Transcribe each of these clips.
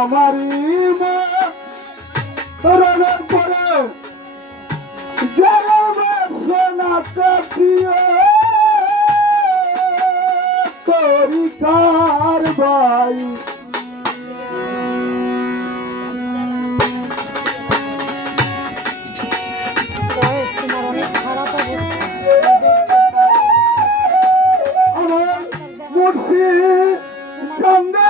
আমারই মা রনের পরে যারা সোনাতে প্রিয় তরিকার ভাই আমার মুর্শি চন্দে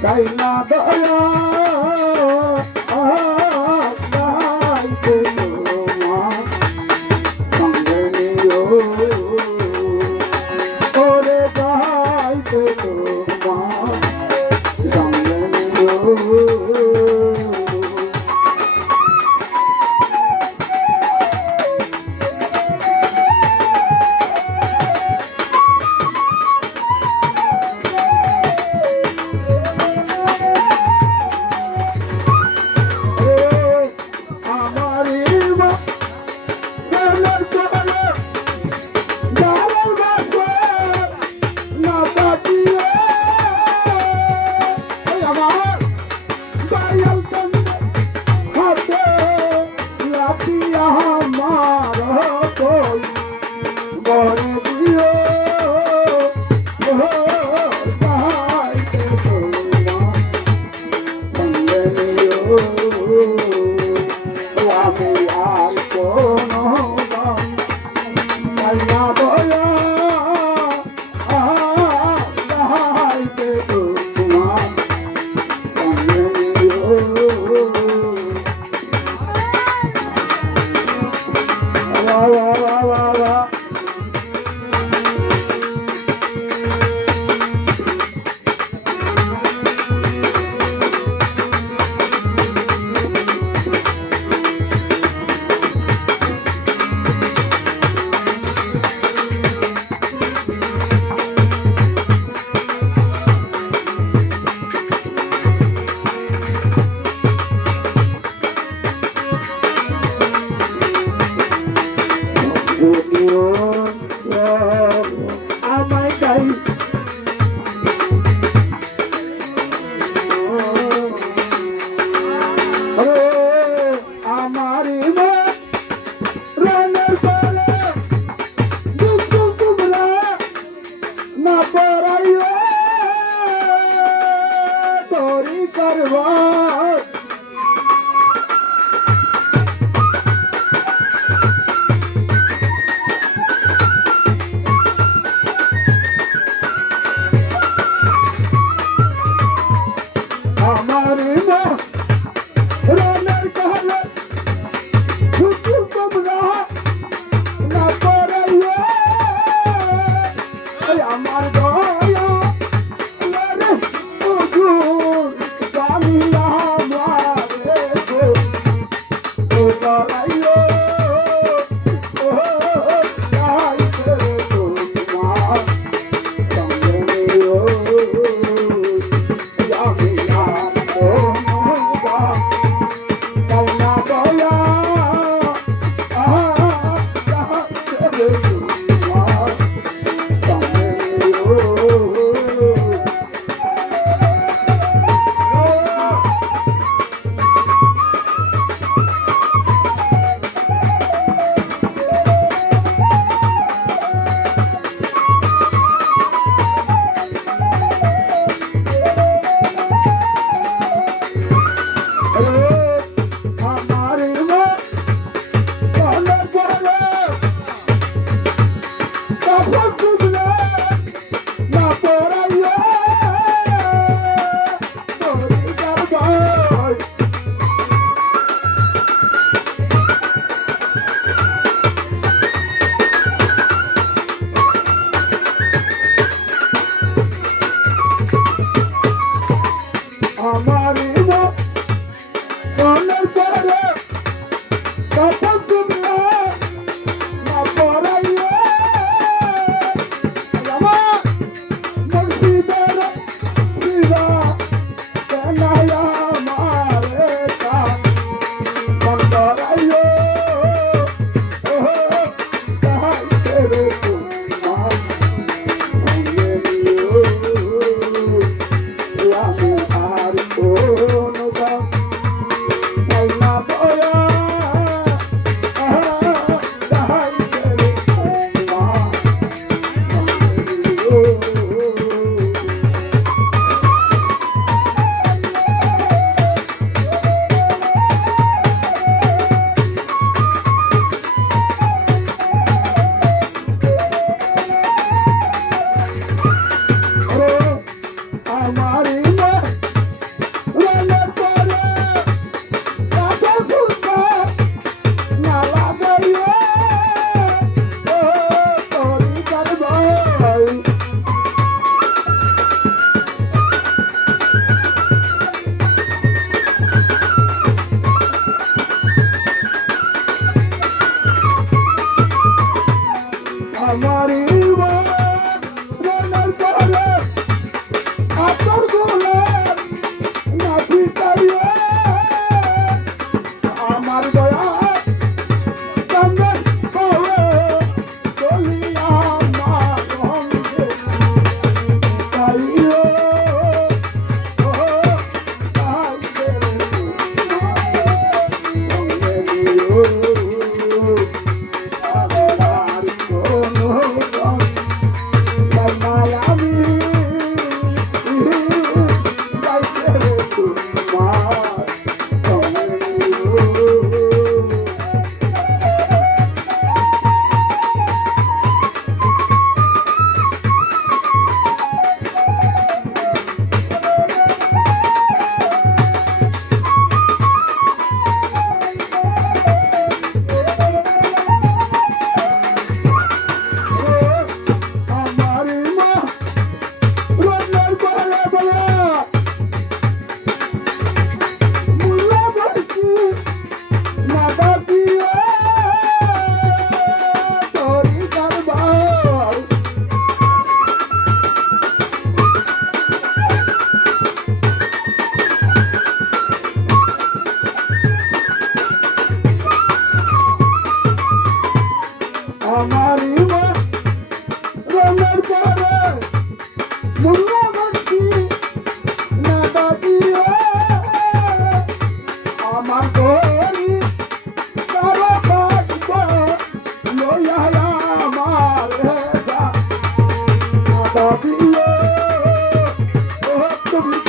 Kaina daya, kaite ma, sangeni yo, ore kaite ma, sangeni yo. আমার দয়া আমারই মনের করে কথা তুমি না পড়াইয়া আমার মুর্শিদের শিরা কেনায়া মারে কা মন করাইও ও তাহাই রে তোমার সঙ্গে নিও আমি আর কোনো গান চাই না দয়া তাহাই রে তোমার সঙ্গে নিও আমারই মনের করে কথা শুনতে না লাগাইয়া ও তোরি কারবাই আমারই মনের করে আতর গোলাপ নাচি তারিয়ে আমার দয়া কান্দে করে চলিয়া মা সঙ্গে তাইও ও তাই সঙ্গে নিও আমার কোনো রং মায়াবী আমারই রঙের পরে মুল্লা ভর্তি না দাদিও আমার গরি কারো কাটব লইয়া আমার হেদা না দাদিও ও তুমি